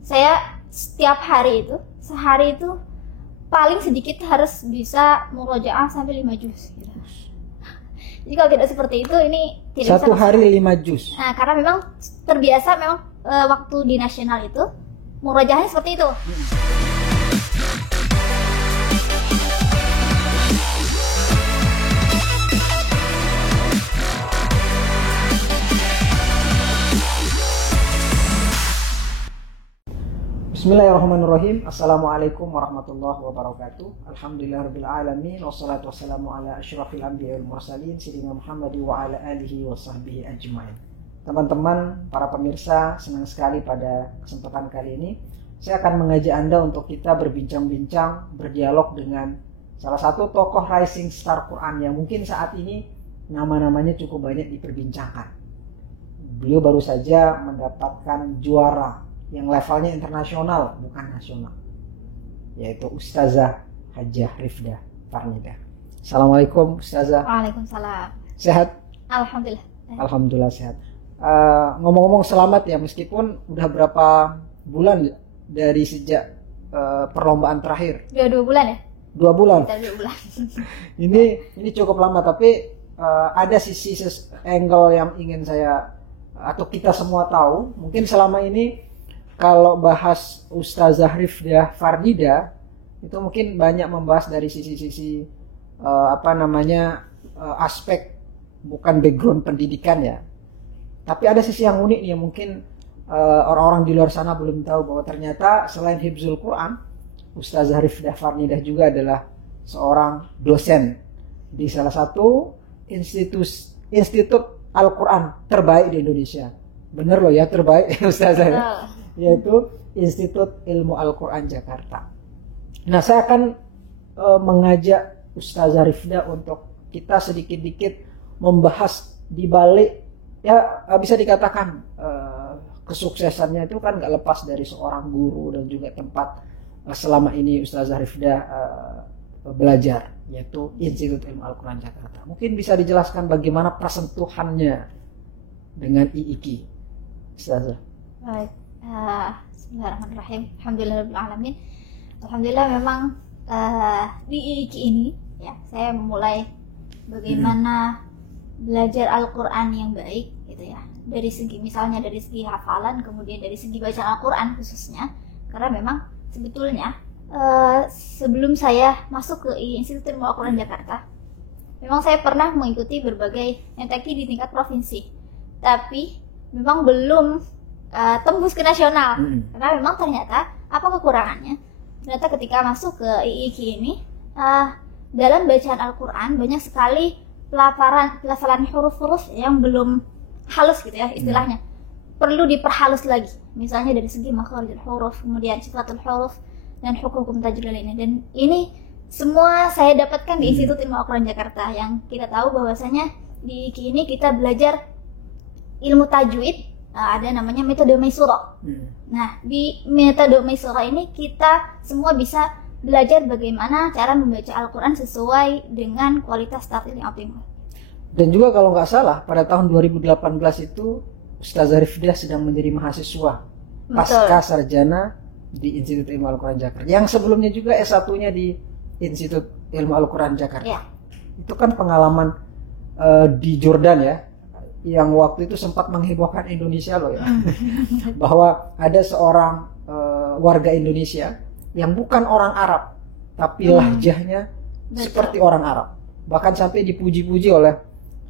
saya setiap hari itu, sehari itu paling sedikit harus bisa murojaah sampai 5 juz gitu. Jadi kalau tidak seperti itu ini tidak Satu bisa hari 5 juz. Nah, karena memang terbiasa memang waktu di nasional itu murojaahnya seperti itu. Bismillahirrahmanirrahim. Assalamualaikum warahmatullahi wabarakatuh. Alhamdulillahirabbil alamin wassalatu wassalamu ala asyrafil anbiya'i wal mursalin sayyidina Muhammad wa ala alihi wa sahbihi ajmain. Teman-teman, para pemirsa, senang sekali pada kesempatan kali ini saya akan mengajak Anda untuk kita berbincang-bincang, berdialog dengan salah satu tokoh rising star Quran yang mungkin saat ini nama-namanya cukup banyak diperbincangkan. Beliau baru saja mendapatkan juara yang levelnya internasional bukan nasional, yaitu Ustazah Hajjah Rifdah Farnidah. Assalamualaikum Ustazah. Waalaikumsalam. Sehat? Alhamdulillah. Alhamdulillah sehat. Ngomong-ngomong selamat ya, meskipun udah berapa bulan dari sejak perlombaan terakhir? 2 bulan ya? 2 bulan. Kita 2 bulan. Ini cukup lama, tapi ada sisi angle yang ingin saya atau kita semua tahu. Mungkin selama ini kalau bahas Ustazah Rifdah Farnidah itu mungkin banyak membahas dari sisi-sisi aspek bukan background pendidikan ya. Tapi ada sisi yang unik yang mungkin orang-orang di luar sana belum tahu, bahwa ternyata selain hifzul Quran, Ustazah Rifdah Farnidah juga adalah seorang dosen di salah satu institut Al-Quran terbaik di Indonesia. Bener loh ya, terbaik Ustazah. Yaitu Institut Ilmu Al-Quran Jakarta. Nah, saya akan mengajak Ustazah Rifdah untuk kita sedikit-sedikit membahas di balik, ya bisa dikatakan kesuksesannya itu kan gak lepas dari seorang guru dan juga tempat selama ini Ustazah Rifdah belajar, yaitu Institut Ilmu Al-Quran Jakarta. Mungkin bisa dijelaskan bagaimana persentuhannya dengan IIKI, Ustazah. Baik. Bismillahirrahmanirrahim. Alhamdulillahirrahmanirrahim. Alhamdulillah memang di IIKI ini ya saya memulai bagaimana belajar Al-Quran yang baik gitu ya. Dari segi misalnya dari segi hafalan, kemudian dari segi bacaan Al-Quran khususnya. Karena memang sebetulnya sebelum saya masuk ke Institut Ilmu Al-Quran Jakarta, memang saya pernah mengikuti berbagai MTQ di tingkat provinsi. Tapi memang belum tembus ke nasional, karena memang ternyata apa kekurangannya? Ternyata ketika masuk ke IIKI ini, dalam bacaan Al-Quran banyak sekali pelafalan huruf-huruf yang belum halus gitu ya istilahnya, perlu diperhalus lagi. Misalnya dari segi makharijul huruf, kemudian sifatul huruf dan hukum tajwid lainnya. Dan ini semua saya dapatkan di Institut Ilmu Al-Quran Jakarta, yang kita tahu bahwasanya di IIKI ini kita belajar ilmu tajwid. Ada namanya metode Maisurah. Nah, di metode Maisurah ini kita semua bisa belajar bagaimana cara membaca Al-Quran sesuai dengan kualitas tartil yang optimal. Dan juga kalau nggak salah pada tahun 2018 itu Ustazah Rifdah sedang menjadi mahasiswa pasca sarjana di Institut Ilmu Al-Quran Jakarta. Yang sebelumnya juga S1-nya di Institut Ilmu Al-Quran Jakarta. Ya. Itu kan pengalaman di Jordan ya, yang waktu itu sempat menghebohkan Indonesia loh ya. Bahwa ada seorang warga Indonesia yang bukan orang Arab, tapi lahjahnya seperti orang Arab. Bahkan sampai dipuji-puji oleh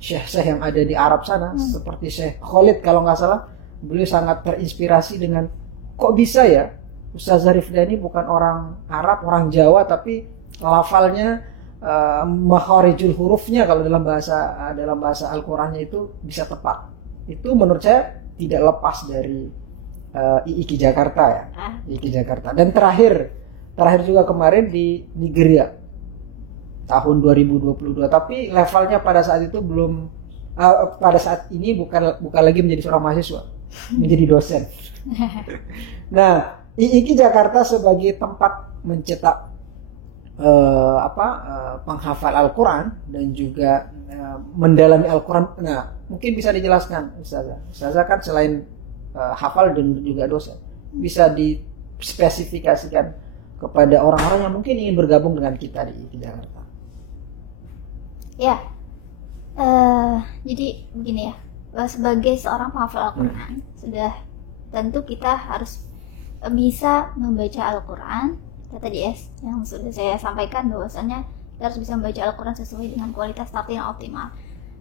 syekh-syekh yang ada di Arab sana, seperti Syekh Khalid kalau nggak salah. Beliau sangat terinspirasi dengan, kok bisa ya Ustazah Rifdah ini bukan orang Arab, orang Jawa, tapi lafalnya makharijul hurufnya kalau dalam bahasa Al-Qur'annya itu bisa tepat. Itu menurut saya tidak lepas dari IIKI Jakarta ya. IIKI Jakarta. Dan terakhir juga kemarin di Nigeria tahun 2022, tapi levelnya pada saat itu belum pada saat ini bukan lagi menjadi seorang mahasiswa, menjadi dosen. Nah, IIKI Jakarta sebagai tempat mencetak penghafal Al-Quran dan juga mendalami Al-Quran. Nah, mungkin bisa dijelaskan Ustazah kan selain hafal dan juga dosen, bisa dispesifikasikan kepada orang-orang yang mungkin ingin bergabung dengan kita di Jakarta? Ya, jadi begini ya, sebagai seorang penghafal Al-Quran, sudah tentu kita harus bisa membaca Al-Quran. Tadi ya, yang sudah saya sampaikan bahwasannya kita harus bisa membaca Al-Quran sesuai dengan kualitas tartil yang optimal.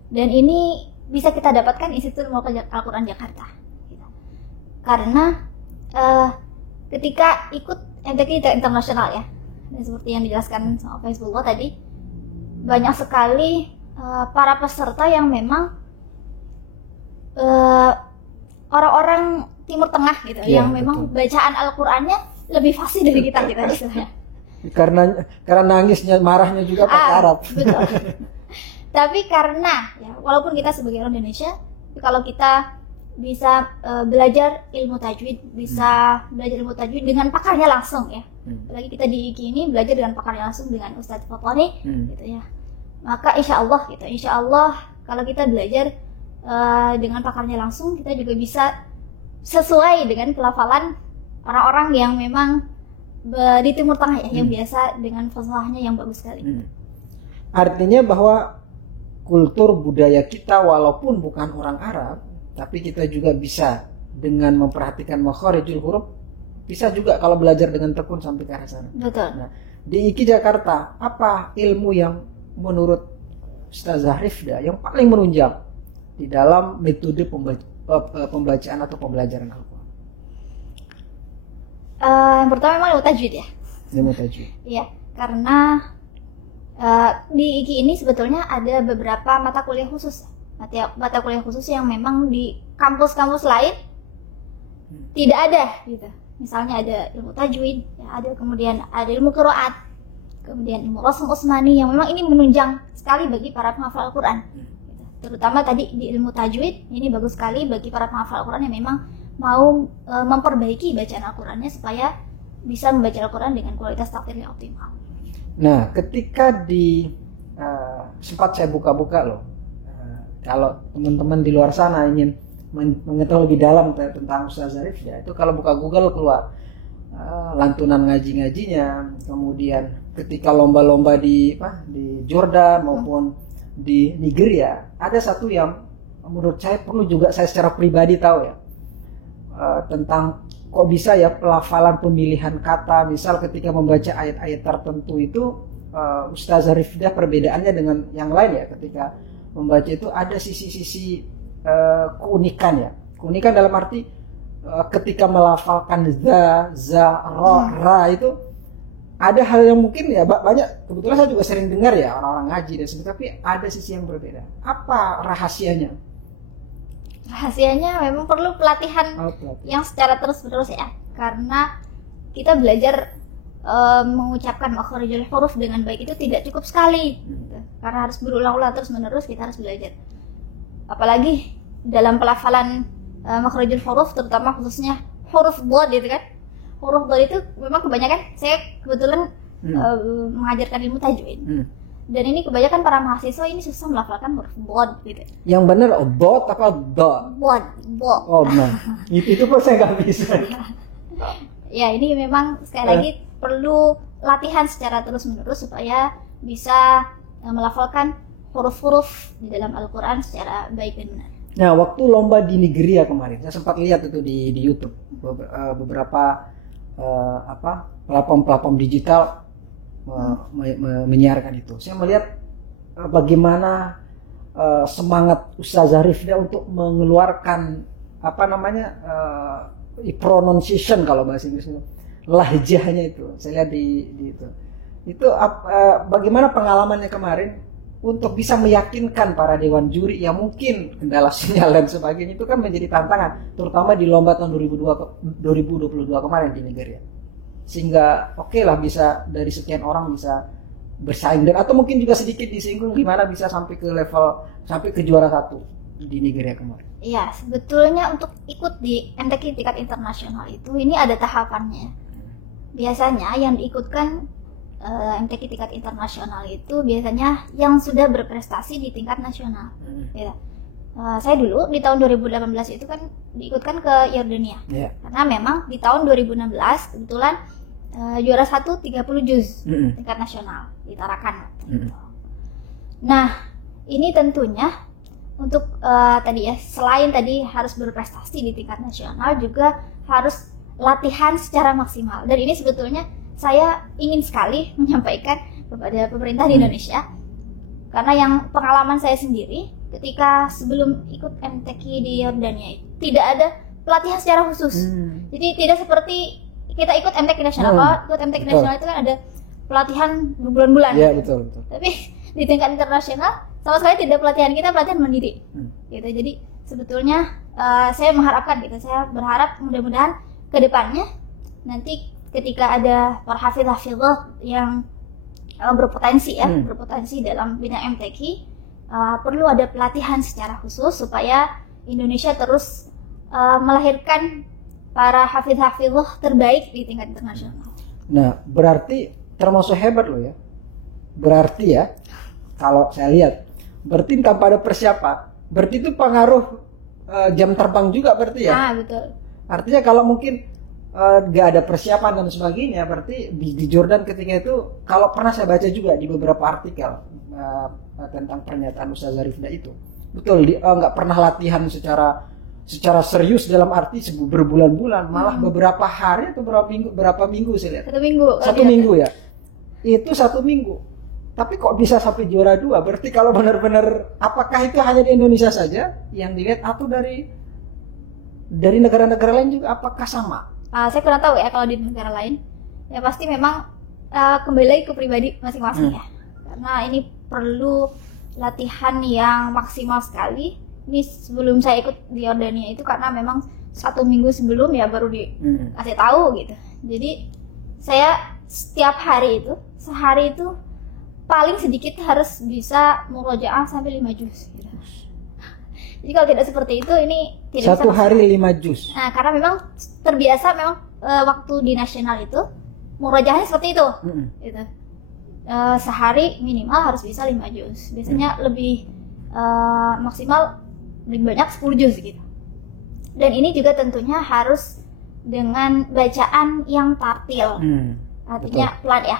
Dan ini bisa kita dapatkan Institut Al-Quran Jakarta. Karena ketika ikut MTQ internasional ya, dan seperti yang dijelaskan sama Faizullah tadi, banyak sekali para peserta yang memang orang-orang Timur Tengah gitu, ya, yang memang bacaan Al-Qurannya lebih fasih dari kita istilahnya. Karena nangisnya, marahnya juga pakai Arab. Betul. Tapi karena ya, walaupun kita sebagai orang Indonesia, kalau kita bisa belajar ilmu tajwid, bisa belajar ilmu tajwid dengan pakarnya langsung ya. Apalagi kita di IKI ini belajar dengan pakarnya langsung dengan Ustadz Fotoni, gitu ya. Maka insya Allah kalau kita belajar dengan pakarnya langsung, kita juga bisa sesuai dengan pelafalan orang-orang yang memang di Timur Tengah ya, yang biasa dengan fasahnya yang bagus sekali. Artinya bahwa kultur budaya kita walaupun bukan orang Arab, tapi kita juga bisa dengan memperhatikan makharijul huruf, bisa juga kalau belajar dengan tekun sampai ke arah sana. Betul. Nah, di IKI Jakarta, apa ilmu yang menurut Ustazah Rifda yang paling menunjang di dalam metode pembacaan atau pembelajaran Al-Quran? Yang pertama memang ilmu tajwid ya. Ilmu tajwid. Iya, karena di IKI ini sebetulnya ada beberapa mata kuliah khusus. Mata kuliah khusus yang memang di kampus-kampus lain tidak ada gitu. Misalnya ada ilmu tajwid, ya, kemudian ada ilmu qiraat, kemudian ilmu Rasul Utsmani yang memang ini menunjang sekali bagi para penghafal Al-Quran. Terutama tadi di ilmu tajwid, ini bagus sekali bagi para penghafal Al-Quran yang memang mau memperbaiki bacaan Al-Qurannya supaya bisa membaca Al-Quran dengan kualitas takdir yang optimal. Nah, ketika sempat saya buka-buka loh, kalau teman-teman di luar sana ingin mengetahui lebih dalam tentang Ustazah Rifda, itu kalau buka Google keluar lantunan ngaji-ngajinya, kemudian ketika lomba-lomba di Jordan maupun di Nigeria, ada satu yang menurut saya perlu juga saya secara pribadi tahu ya, tentang kok bisa ya pelafalan pemilihan kata, misal ketika membaca ayat-ayat tertentu itu Ustazah Rifda perbedaannya dengan yang lain ya, ketika membaca itu ada sisi-sisi keunikan ya. Keunikan dalam arti ketika melafalkan za, ra itu ada hal yang mungkin ya banyak, kebetulan saya juga sering dengar ya orang-orang ngaji dan sebagainya, tapi ada sisi yang berbeda. Apa rahasianya? Rahasianya memang perlu pelatihan yang secara terus-menerus ya, karena kita belajar mengucapkan makharijul huruf dengan baik itu tidak cukup sekali, karena harus berulang-ulang terus-menerus kita harus belajar. Apalagi dalam pelafalan makharijul huruf, terutama khususnya huruf dhad gitu kan. Huruf dhad itu memang kebanyakan saya kebetulan mengajarkan ilmu tajwid. Dan ini kebanyakan para mahasiswa ini susah melafalkan huruf dhad gitu. Yang benar dhad apa dhad? Dhad. Oh, nah. Itu pun saya nggak bisa. Ya, ini memang sekali lagi perlu latihan secara terus-menerus supaya bisa melafalkan huruf-huruf di dalam Al-Quran secara baik dan benar. Nah, waktu lomba di Nigeria kemarin, saya sempat lihat itu di YouTube beberapa platform digital menyiarkan itu. Saya melihat bagaimana semangat Ustazah Rifda untuk mengeluarkan pronunciation kalau bahasa Inggrisnya, lahjahnya itu. Saya lihat di itu bagaimana pengalamannya kemarin untuk bisa meyakinkan para dewan juri yang mungkin kendala sinyal dan sebagainya itu kan menjadi tantangan, terutama di lomba tahun 2022 kemarin di Nigeria. Sehingga oke lah bisa dari sekian orang bisa bersaing, dan atau mungkin juga sedikit disinggung gimana bisa sampai ke juara 1 di Nigeria kemarin. Iya, sebetulnya untuk ikut di MTQ tingkat internasional itu ini ada tahapannya. Biasanya yang diikutkan MTQ tingkat internasional itu biasanya yang sudah berprestasi di tingkat nasional. Ya. saya dulu di tahun 2018 itu kan diikutkan ke Yordania. Ya. Karena memang di tahun 2016 kebetulan juara 1 30 juz tingkat nasional di Tarakan. Nah, ini tentunya untuk tadi ya, selain tadi harus berprestasi di tingkat nasional, juga harus latihan secara maksimal. Dan ini sebetulnya saya ingin sekali menyampaikan kepada pemerintah di Indonesia, karena yang pengalaman saya sendiri ketika sebelum ikut MTQ di Yordania tidak ada pelatihan secara khusus. Jadi tidak seperti kita ikut MTQ nasional. Kalau ikut MTQ nasional itu kan ada pelatihan berbulan-bulan. Iya, betul. Tapi di tingkat internasional sama sekali tidak pelatihan, kita pelatihan mandiri. Gitu. Jadi sebetulnya saya mengharapkan gitu, saya berharap mudah-mudahan ke depannya nanti ketika ada para hafidz-hafidz yang berpotensi dalam bidang MTQ, perlu ada pelatihan secara khusus supaya Indonesia terus melahirkan para hafidz-hafidz terbaik di tingkat internasional. Nah, berarti termasuk hebat loh ya. Berarti ya, kalau saya lihat, berarti tanpa ada persiapan, berarti itu pengaruh jam terbang juga berarti ya. Betul. Artinya kalau mungkin gak ada persiapan dan sebagainya, berarti di Jordan ketika itu, kalau pernah saya baca juga di beberapa artikel tentang pernyataan Ustaz Zarifdah itu, betul, nggak pernah latihan secara serius dalam arti berbulan-bulan, malah beberapa hari atau berapa minggu saya lihat. Satu minggu ya. Itu 1 minggu. Tapi kok bisa sampai juara 2? Berarti kalau benar-benar, apakah itu hanya di Indonesia saja yang dilihat atau dari negara-negara lain juga, apakah sama? Saya kurang tahu ya kalau di negara lain. Ya pasti memang kembali lagi ke pribadi masing-masing ya. Karena ini perlu latihan yang maksimal sekali. Ini sebelum saya ikut di Yordania itu karena memang 1 minggu sebelum ya baru dikasih tahu gitu. Jadi saya setiap hari itu, sehari itu paling sedikit harus bisa murojaah sampai 5 juz gitu. Jadi kalau tidak seperti itu, ini tidak Satu bisa. hari 5 juz. Nah, karena memang terbiasa memang waktu di nasional itu murojaahnya seperti itu. Gitu. Sehari minimal harus bisa 5 juz. Biasanya lebih maksimal lebih banyak 10 juz gitu. Dan ini juga tentunya harus dengan bacaan yang tartil. Artinya pelan ya.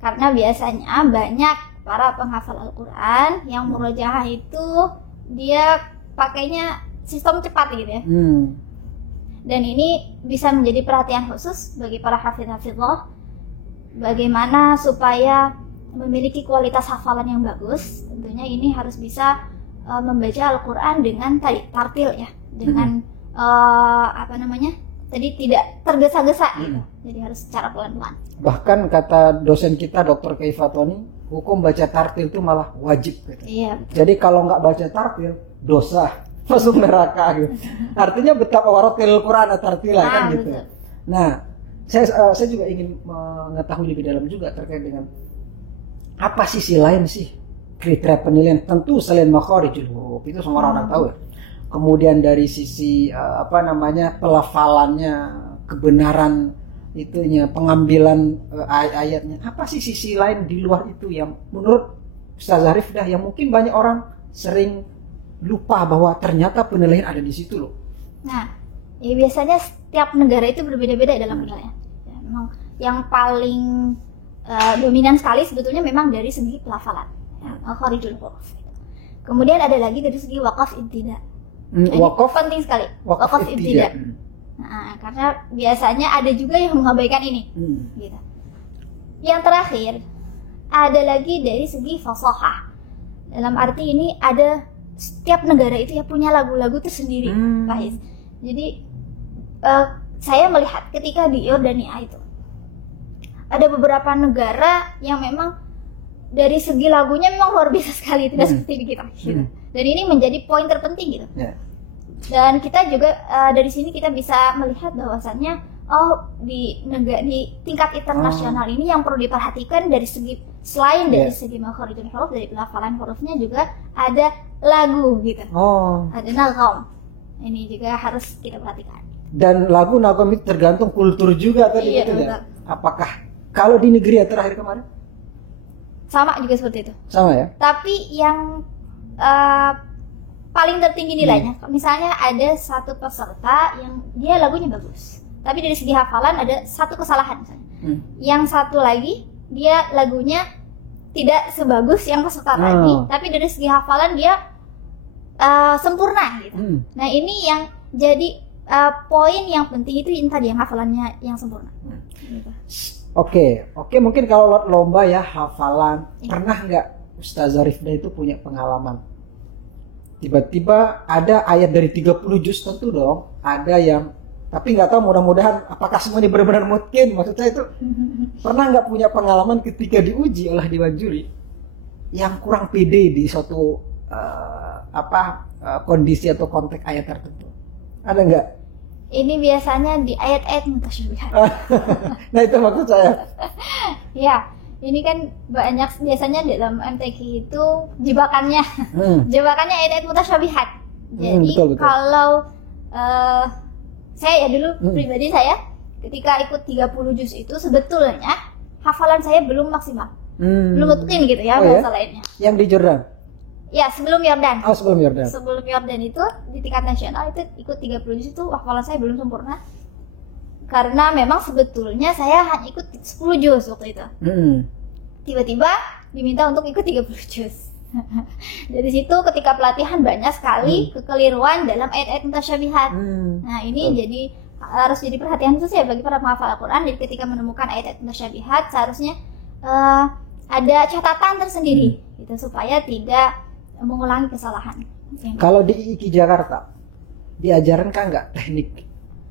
Karena biasanya banyak para penghafal Al-Quran yang murojaah itu dia pakainya sistem cepat gitu ya. Dan ini bisa menjadi perhatian khusus bagi para hafidz-hafidz, bagaimana supaya memiliki kualitas hafalan yang bagus. Tentunya ini harus bisa membaca Al-Quran dengan tartil ya, dengan tadi tidak tergesa-gesa gitu. Jadi harus secara pelan-pelan. Bahkan kata dosen kita Dr. Keifatoni, hukum baca tartil itu malah wajib gitu. Iya. Jadi kalau nggak baca tartil, dosa, masuk neraka gitu. Artinya betapa warotil Quran tartila kan gitu. Betul. Nah, saya juga ingin mengetahui lebih dalam juga terkait dengan apa sisi lain sih kriteria penilaian. Tentu selain makharijul huruf itu semua orang tahu ya. Kemudian dari sisi pelafalannya, kebenaran itunya, pengambilan ayatnya. Apa sih sisi lain di luar itu yang menurut Ustaz Zarifdah yang mungkin banyak orang sering lupa bahwa ternyata penilaian ada di situ loh. Nah, ya biasanya setiap negara itu berbeda-beda dalam penilaian. Ya, memang yang paling dominan sekali sebetulnya memang dari segi pelafalan, makharijul huruf. Kemudian ada lagi dari segi waqaf ibtida. Wakaf penting sekali. Waqaf ibtida. Nah, karena biasanya ada juga yang mengabaikan ini. Gitu. Yang terakhir ada lagi dari segi fasahah. Dalam arti ini ada setiap negara itu ya punya lagu-lagu tersendiri, Faiz. Jadi saya melihat ketika di Yordania itu ada beberapa negara yang memang dari segi lagunya memang luar biasa sekali, tidak seperti di kita. Gitu. Dan ini menjadi poin terpenting gitu. Dan kita juga dari sini kita bisa melihat bahwasannya di tingkat internasional ini yang perlu diperhatikan dari segi selain dari segi makharijul huruf, dari pelafalan hurufnya juga ada lagu gitu. Ada nagam. Ini juga harus kita perhatikan. Dan lagu nagam itu tergantung kultur juga tadi gitu ya. Apakah kalau di negeri yang terakhir kemarin? Sama juga seperti itu. Sama ya. Tapi yang paling tertinggi nilainya. Misalnya ada satu peserta yang dia lagunya bagus, tapi dari segi hafalan ada satu kesalahan misalnya. Yang satu lagi dia lagunya tidak sebagus yang peserta tadi, tapi dari segi hafalan dia sempurna gitu. Nah ini yang jadi poin yang penting itu yang tadi, yang hafalannya yang sempurna. Gitu. Oke, mungkin kalau lomba ya hafalan, pernah nggak Ustazah Rifdah itu punya pengalaman? Tiba-tiba ada ayat dari 30 juz, tentu dong ada yang, tapi nggak tahu, mudah-mudahan apakah semuanya benar-benar mungkin. Maksud saya itu, pernah nggak punya pengalaman ketika diuji oleh Dewan Juri yang kurang pede di suatu kondisi atau konteks ayat tertentu? Ada nggak? Ini biasanya di ayat-ayat mutasyabihat. Nah itu maksud saya. Ya, ini kan banyak biasanya di dalam MTQ itu jebakannya, jebakannya ayat-ayat mutasyabihat. Jadi betul. kalau saya ya dulu pribadi saya ketika ikut 30 juz itu sebetulnya hafalan saya belum maksimal, belum mungkin gitu ya bahasa lainnya. Yang di Jordan? Ya sebelum Yordan. Oh sebelum Yordan. Sebelum Yordan itu di tingkat nasional itu ikut 30 juz itu hafalan saya belum sempurna. Karena memang sebetulnya saya hanya ikut 10 juz waktu itu. Tiba-tiba diminta untuk ikut 30 juz. Dari situ ketika pelatihan banyak sekali kekeliruan dalam ayat-ayat mutasyabihat. Nah ini jadi harus jadi perhatian khusus ya bagi para penghafal Al-Quran. Jadi ketika menemukan ayat-ayat mutasyabihat seharusnya ada catatan tersendiri gitu, supaya tidak mengulangi kesalahan. Kalau di IIKI Jakarta diajaran kan nggak teknik,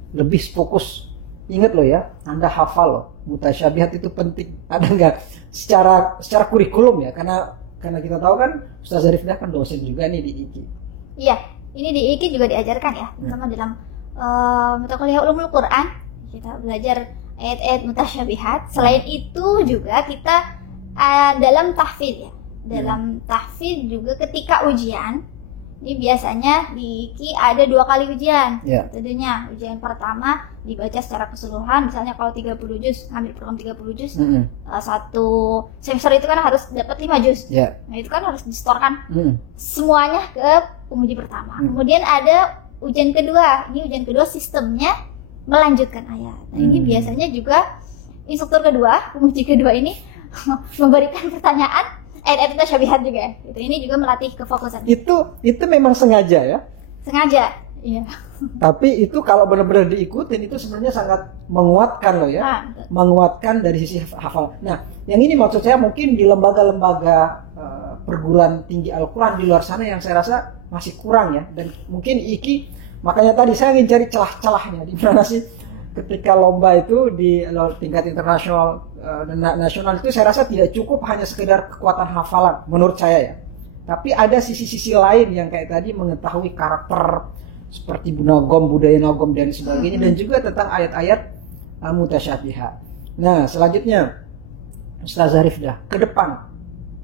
lebih fokus? Ingat loh ya, Anda hafal loh, mutasyabihat itu penting. Ada nggak secara kurikulum ya? Karena kita tahu kan Ustazah Rifdah kan dosen juga nih di IIKI. Iya, ini di IIKI juga diajarkan ya, terutama dalam mata kuliah ulumul Quran kita belajar ayat-ayat mutasyabihat. Selain itu juga kita dalam tahfidz ya. Dalam tahfidz juga ketika ujian, ini biasanya di IIKI ada 2 kali ujian. Tentunya ujian pertama dibaca secara keseluruhan, misalnya kalau 30 juz, ngambil program 30 juz, satu semester itu kan harus dapat 5 juz. Nah itu kan harus disetorkan semuanya ke penguji pertama. Kemudian ada ujian kedua, ini ujian kedua sistemnya melanjutkan ayat. Nah ini biasanya juga instruktur kedua, penguji kedua ini memberikan pertanyaan ayat-ayat mutasyabihat juga. Itu ini juga melatih kefokusan. Itu memang sengaja ya? Sengaja, iya. Tapi itu kalau benar-benar diikutin itu sebenarnya sangat menguatkan loh ya. Menguatkan dari sisi hafal. Nah, yang ini maksud saya mungkin di lembaga-lembaga perguruan tinggi Al-Quran di luar sana yang saya rasa masih kurang ya. Dan mungkin IIKI, makanya tadi saya ingin cari celah-celahnya di mana sih ketika lomba itu di tingkat internasional dan nasional itu saya rasa tidak cukup hanya sekedar kekuatan hafalan menurut saya ya. Tapi ada sisi-sisi lain yang kayak tadi mengetahui karakter seperti bunagom, budaya nagom dan sebagainya, dan juga tentang ayat-ayat mutasyabihat. Nah, selanjutnya Ustazah Rifdah, ke depan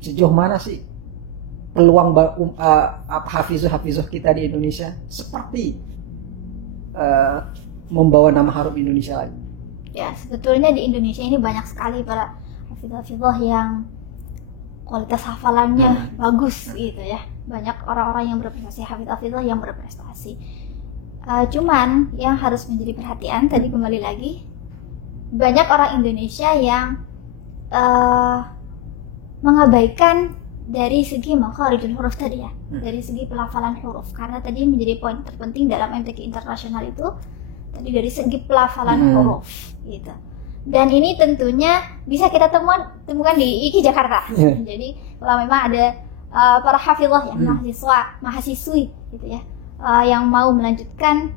sejauh mana sih peluang hafizuh kita di Indonesia seperti membawa nama harum Indonesia lagi? Ya, sebetulnya di Indonesia ini banyak sekali para hafizah yang kualitas hafalannya bagus gitu ya. Banyak orang-orang yang berprestasi, hafizah yang berprestasi. Cuman yang harus menjadi perhatian tadi kembali lagi, banyak orang Indonesia yang mengabaikan dari segi makharijul huruf tadi ya, dari segi pelafalan huruf. Karena tadi menjadi poin terpenting dalam MTQ internasional itu tadi dari segi pelafalan huruf gitu. Dan ini tentunya bisa kita temukan di IIKI Jakarta. Jadi kalau memang ada para hafizah yang mahasiswi gitu ya, yang mau melanjutkan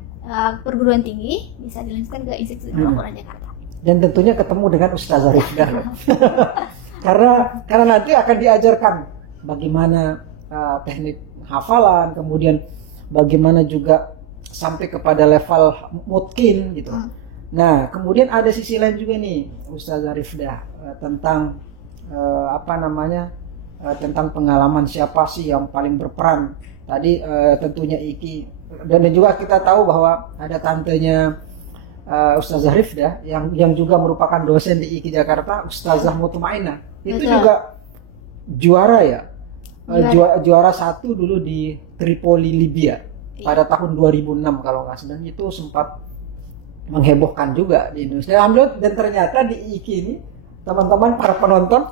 perguruan tinggi, bisa dilanjutkan ke Institut Al-Quran Jakarta. Dan tentunya ketemu dengan Ustazah Rifdah. karena nanti akan diajarkan bagaimana teknik hafalan, kemudian bagaimana juga sampai kepada level mutkin gitu. Nah, kemudian ada sisi lain juga nih Ustazah Rifdah tentang tentang pengalaman siapa sih yang paling berperan. Tadi tentunya IIKI, dan juga kita tahu bahwa ada tantenya Ustazah Rifdah yang juga merupakan dosen di IIKI Jakarta, Ustazah Mutmainah. Itu juga juara ya juara satu dulu di Tripoli, Libya pada tahun 2006 kalau nggak salah. Itu sempat menghebohkan juga di Indonesia. Alhamdulillah, dan ternyata di IIKI ini teman-teman para penonton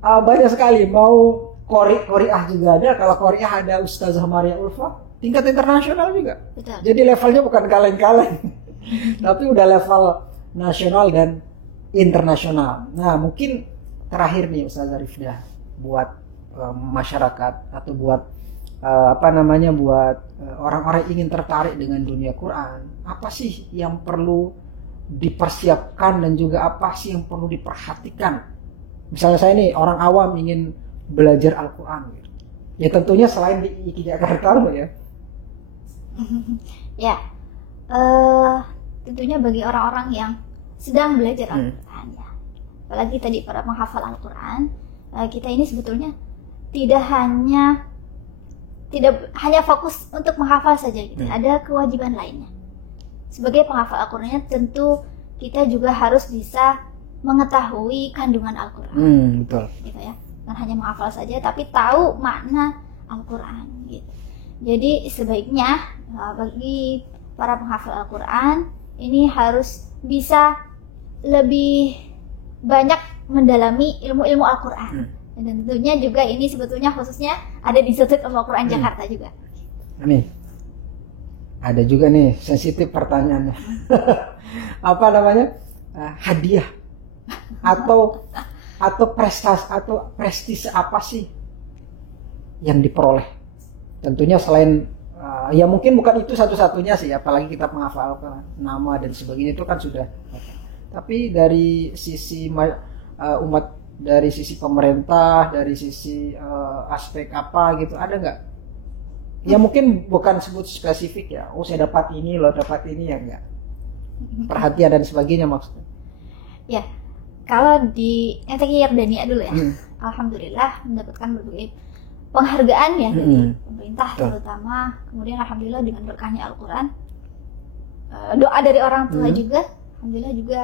banyak sekali, mau Korea juga ada. Kalau Korea ada Ustazah Maria Ulfa, tingkat internasional juga. Betul. Jadi levelnya bukan kaleng-kaleng, tapi udah level nasional dan internasional. Nah, mungkin terakhir nih Ustazah Rifdah, buat masyarakat atau buat buat orang-orang yang ingin tertarik dengan dunia Quran, apa sih yang perlu dipersiapkan dan juga apa sih yang perlu diperhatikan? Misalnya saya nih orang awam ingin belajar Al-Quran, ya tentunya selain di IIKI Jakarta loh ya. Ya, tentunya bagi orang-orang yang sedang belajar Al-Quran ya, apalagi tadi para penghafal Al-Quran, kita ini sebetulnya tidak hanya fokus untuk menghafal saja gitu. Ada kewajiban lainnya. Sebagai penghafal Al-Qurannya tentu kita juga harus bisa mengetahui kandungan Al-Quran. Betul. Gitu ya. Bukan hanya menghafal saja, tapi tahu makna Al-Quran gitu. Jadi sebaiknya bagi para penghafal Al-Quran ini harus bisa lebih banyak mendalami ilmu-ilmu Al-Quran. Dan tentunya juga ini sebetulnya khususnya ada di Institut Ilmu Al-Quran Jakarta juga. Nih, ada juga nih sensitif pertanyaannya. Apa namanya? Hadiah atau prestasi atau prestise apa sih yang diperoleh? Tentunya selain ya mungkin bukan itu satu-satunya sih, apalagi kita menghafal nama dan sebagainya itu kan sudah. Tapi dari sisi umat, dari sisi pemerintah, dari sisi aspek apa gitu, ada nggak? Ya mungkin bukan sebut spesifik ya, oh saya dapat ini, lo dapat ini, ya enggak. Perhatian dan sebagainya maksudnya. Ya, kalau di NTQ Yordania dulu ya, alhamdulillah mendapatkan berbagai penghargaan ya dari pemerintah terutama. Kemudian alhamdulillah dengan berkahnya Al-Quran, doa dari orang tua juga, alhamdulillah juga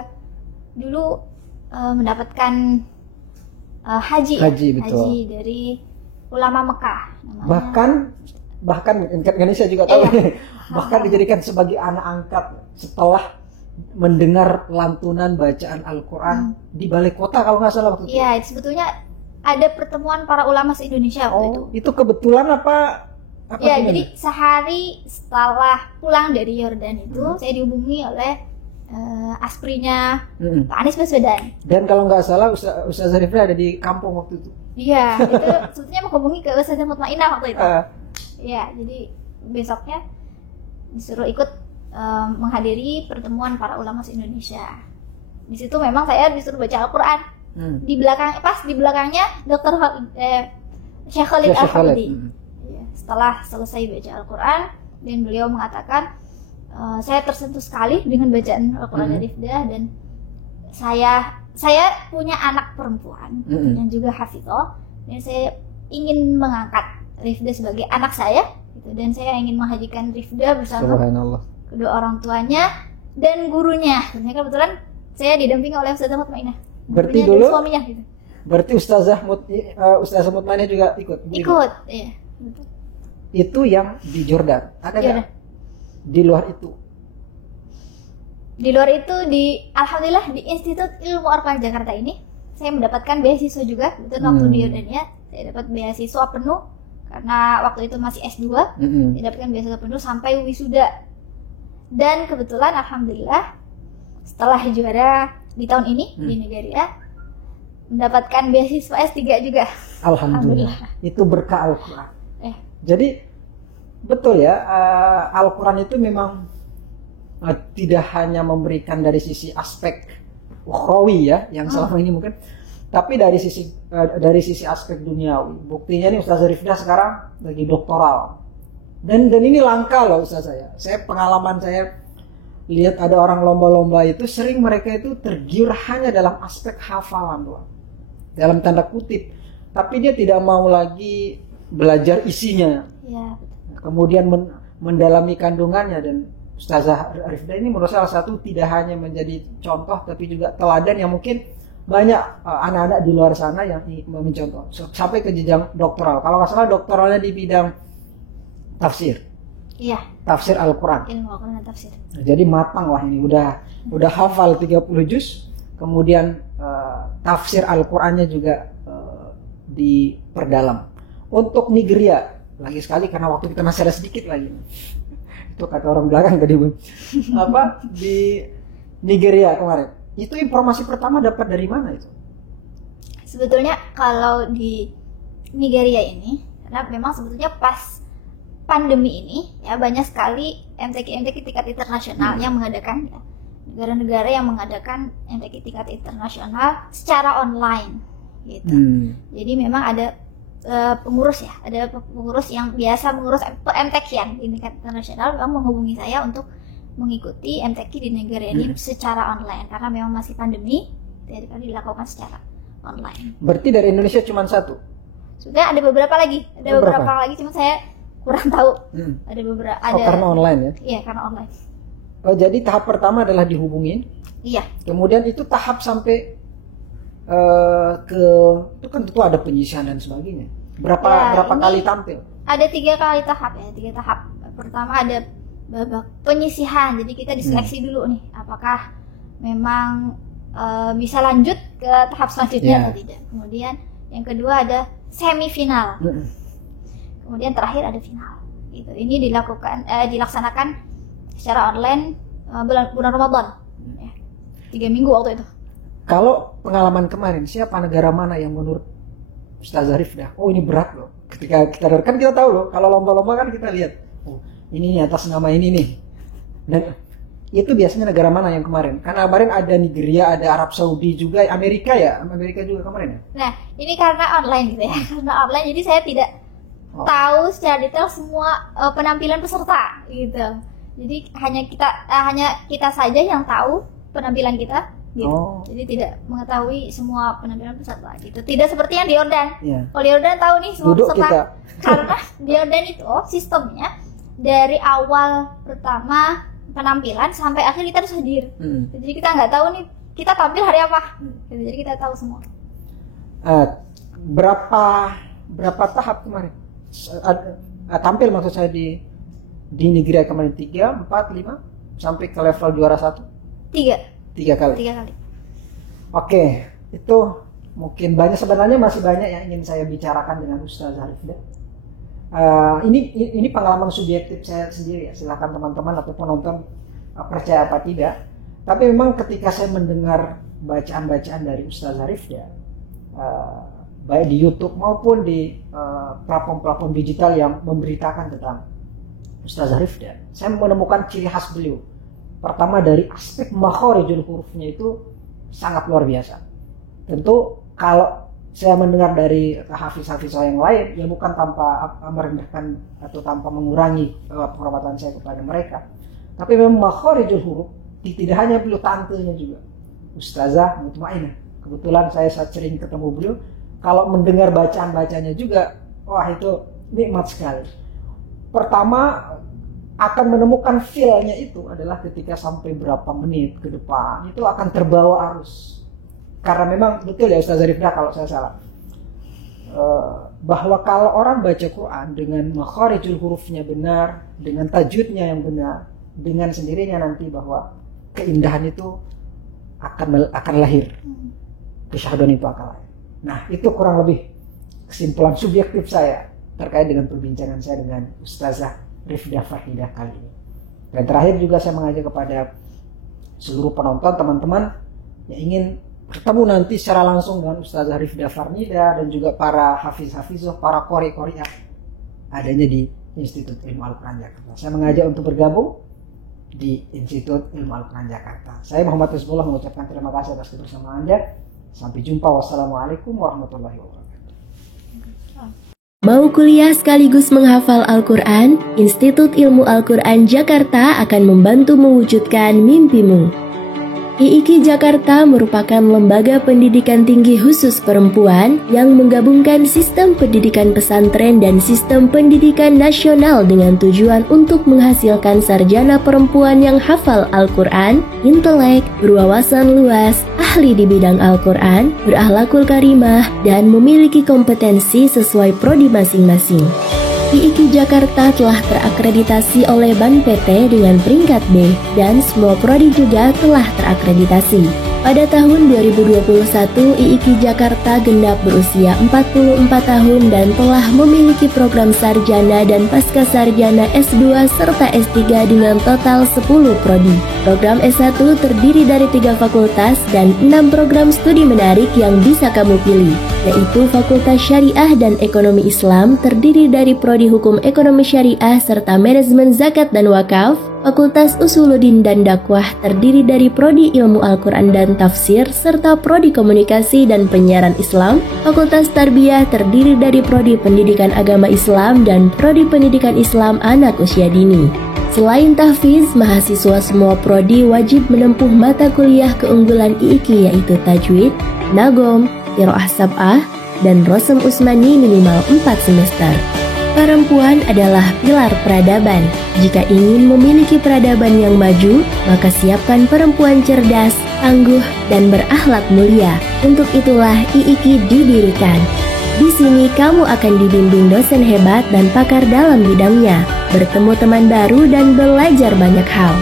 dulu mendapatkan haji dari ulama Mekah namanya. Bahkan Indonesia juga tahu bahkan dijadikan sebagai anak angkat setelah mendengar lantunan bacaan Al-Quran di balai kota kalau nggak salah waktu itu. Iya, sebetulnya ada pertemuan para ulama se-Indonesia waktu itu. Itu kebetulan apa ya, jadi sehari setelah pulang dari Yordan itu saya dihubungi oleh asprinya Pak Anies Baswedan. Dan kalau nggak salah Ustazah Rifdah ada di kampung waktu itu. Iya, itu sebetulnya menghubungi ke Ustazah Mutmainah waktu itu. Iya, jadi besoknya disuruh ikut menghadiri pertemuan para ulama se-Indonesia. Di situ memang saya disuruh baca Al-Quran. Di belakangnya Dr. Syekh Khalid Al-Hamdi. Setelah selesai baca Al-Quran dan beliau mengatakan, saya tersentuh sekali dengan bacaan Al-Quran dari Rifdah, dan saya punya anak perempuan yang juga hafidhah, dan saya ingin mengangkat Rifdah sebagai anak saya gitu, dan saya ingin menghajikan Rifdah bersama kedua orang tuanya dan gurunya. Dan kebetulan saya didampingi oleh Ustazah Mutmainah. Berarti dulu suaminya gitu. Berarti Ustazah Mutmainah juga ikut, iya. Betul. Itu yang di Jordan. Ada nggak di luar itu? Di luar itu, alhamdulillah di Institut Ilmu Al-Quran Jakarta ini saya mendapatkan beasiswa juga. Betul, waktu di Yordania saya dapat beasiswa penuh karena waktu itu masih S2. Saya dapatkan beasiswa penuh sampai wisuda. Dan kebetulan alhamdulillah setelah juara di tahun ini di Nigeria mendapatkan beasiswa S3 juga. Alhamdulillah. Itu berkah Al-Quran. Jadi betul ya, Al-Quran itu memang tidak hanya memberikan dari sisi aspek ukhrawi ya, yang selama ini mungkin, tapi dari sisi aspek duniawi. Buktinya nih Ustazah Rifdah sekarang lagi doktoral. Dan ini langka loh Ustazah. Pengalaman saya lihat ada orang lomba-lomba itu sering mereka itu tergiur hanya dalam aspek hafalan doang, dalam tanda kutip, tapi dia tidak mau lagi belajar isinya. Ya. Kemudian mendalami kandungannya. Dan Ustazah Rifdah ini menurut salah satu tidak hanya menjadi contoh tapi juga teladan yang mungkin banyak anak-anak di luar sana yang mencontoh sampai ke jenjang doktoral. Kalau nggak salah doktoralnya di bidang tafsir. Iya. Tafsir Al-Quran. Ilmu Al-Quran dan tafsir. Jadi matang lah ini, udah hafal 30 juz, kemudian tafsir Al-Qurannya juga diperdalam. Untuk Nigeria, lagi sekali karena waktu kita masih ada sedikit lagi. Itu kata orang belakang tadi di Nigeria kemarin. Itu informasi pertama dapat dari mana itu? Sebetulnya kalau di Nigeria ini, karena memang sebetulnya pas pandemi ini ya banyak sekali MTQ tingkat internasional yang mengadakan ya, negara-negara yang mengadakan MTQ tingkat internasional secara online gitu. Jadi memang ada pengurus ya, ada pengurus yang biasa mengurus MTQ-an di tingkat internasional memang menghubungi saya untuk mengikuti MTQ di negara ini secara online karena memang masih pandemi, jadi dilakukan secara online. Berarti dari Indonesia cuma satu? Sudah ada beberapa lagi, cuma saya kurang tahu. Ada beberapa. Karena online ya? Iya, karena online. Oh, jadi tahap pertama adalah dihubungin. Iya. Kemudian itu tahap sampai itu kan tentu ada penyisihan dan sebagainya. Berapa kali tampil? Ada 3 kali tahap ya, 3 tahap. Pertama ada babak penyisihan, jadi kita diseleksi dulu nih, apakah memang bisa lanjut ke tahap selanjutnya atau tidak. Kemudian yang kedua ada semifinal. Kemudian terakhir ada final. Gitu. Ini dilaksanakan secara online bulan Ramadan. Ya. 3 minggu waktu itu. Kalau pengalaman kemarin, siapa negara mana yang menurut Ustazah Rifdah, oh ini berat loh. Ketika kita kan kita tahu loh, kalau lomba-lomba kan kita lihat, oh ini nih atas nama ini nih. Dan itu biasanya negara mana yang kemarin? Karena kemarin ada Nigeria, ada Arab Saudi juga, Amerika juga kemarin ya. Nah, ini karena online gitu ya. Karena online jadi saya tidak tahu secara detail semua penampilan peserta gitu. Jadi hanya kita saja yang tahu penampilan kita gitu. Jadi tidak mengetahui semua penampilan peserta gitu. Tidak seperti yang di Yordan. Kalau di Yordan tahu nih semua Duduk peserta. Kita. Karena di Yordan itu sistemnya dari awal pertama penampilan sampai akhir kita harus hadir. Jadi kita nggak tahu nih kita tampil hari apa. Jadi kita tahu semua. Berapa tahap kemarin? Tampil maksud saya di Nigeria kemarin 3, 4, 5 sampai ke level juara 1? 3 kali. Oke, itu mungkin sebenarnya masih banyak yang ingin saya bicarakan dengan Ustazah Rifdah. Ini pengalaman subjektif saya sendiri ya. Silakan teman-teman atau penonton percaya apa tidak. Tapi memang ketika saya mendengar bacaan-bacaan dari Ustazah Rifdah, baik di YouTube maupun di platform-platform digital yang memberitakan tentang Ustazah Rifdah, saya menemukan ciri khas beliau. Pertama dari aspek makharijul hurufnya itu sangat luar biasa. Tentu kalau saya mendengar dari hafiz-hafizah yang lain, ya bukan tanpa merendahkan atau tanpa mengurangi penghormatan saya kepada mereka. Tapi memang makharijul huruf tidak hanya beliau, tantenya juga Ustazah Mutmainah. Kebetulan saya sering ketemu beliau. Kalau mendengar bacaan-bacanya juga, wah itu nikmat sekali. Pertama akan menemukan feel-nya itu adalah ketika sampai berapa menit ke depan itu akan terbawa arus. Karena memang betul ya Ustazah Rifdah kalau saya salah, bahwa kalau orang baca Quran dengan makharijul hurufnya benar, dengan tajwidnya yang benar, dengan sendirinya nanti bahwa keindahan itu akan lahir, kesyahduan itu akan lahir. Nah itu kurang lebih kesimpulan subjektif saya terkait dengan perbincangan saya dengan Ustazah Rifdah Farhidah kali ini. Dan terakhir juga saya mengajak kepada seluruh penonton, teman-teman yang ingin bertemu nanti secara langsung dengan Ustazah Rifdah Farhidah dan juga para hafiz-hafizah, para qori-qori'ah adanya di Institut Ilmu Al-Quran Jakarta. Saya mengajak untuk bergabung di Institut Ilmu Al-Quran Jakarta. Saya Muhammad Hizbullah mengucapkan terima kasih atas kebersamaan Anda. Sampai jumpa. Wassalamualaikum warahmatullahi wabarakatuh. Mau kuliah sekaligus menghafal Al-Quran? Institut Ilmu Al-Quran Jakarta akan membantu mewujudkan mimpimu. IIQ Jakarta merupakan lembaga pendidikan tinggi khusus perempuan yang menggabungkan sistem pendidikan pesantren dan sistem pendidikan nasional dengan tujuan untuk menghasilkan sarjana perempuan yang hafal Al-Quran, intelek, berwawasan luas, ahli di bidang Al-Quran, berakhlakul karimah, dan memiliki kompetensi sesuai prodi masing-masing. IIKI Jakarta telah terakreditasi oleh Ban PT dengan peringkat B dan semua prodi juga telah terakreditasi. Pada tahun 2021, IIKI Jakarta genap berusia 44 tahun dan telah memiliki program sarjana dan pasca sarjana S2 serta S3 dengan total 10 prodi. Program S1 terdiri dari 3 fakultas dan 6 program studi menarik yang bisa kamu pilih, yaitu Fakultas Syariah dan Ekonomi Islam terdiri dari prodi Hukum Ekonomi Syariah serta Manajemen Zakat dan Wakaf. Fakultas Usuluddin dan Dakwah terdiri dari prodi Ilmu Al-Quran dan Tafsir serta prodi Komunikasi dan Penyiaran Islam. Fakultas Tarbiyah terdiri dari prodi Pendidikan Agama Islam dan prodi Pendidikan Islam Anak Usia Dini. Selain tahfiz, mahasiswa semua prodi wajib menempuh mata kuliah keunggulan IIKI yaitu Tajwid, Nagom, Qiraah Sab'ah, dan Rosem Usmani minimal 4 semester. Perempuan adalah pilar peradaban. Jika ingin memiliki peradaban yang maju, maka siapkan perempuan cerdas, tangguh, dan berakhlak mulia. Untuk itulah IIKI didirikan. Di sini kamu akan dibimbing dosen hebat dan pakar dalam bidangnya, bertemu teman baru dan belajar banyak hal.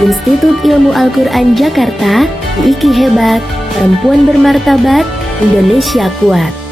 Institut Ilmu Al-Quran Jakarta, IIKI hebat, perempuan bermartabat, Indonesia kuat.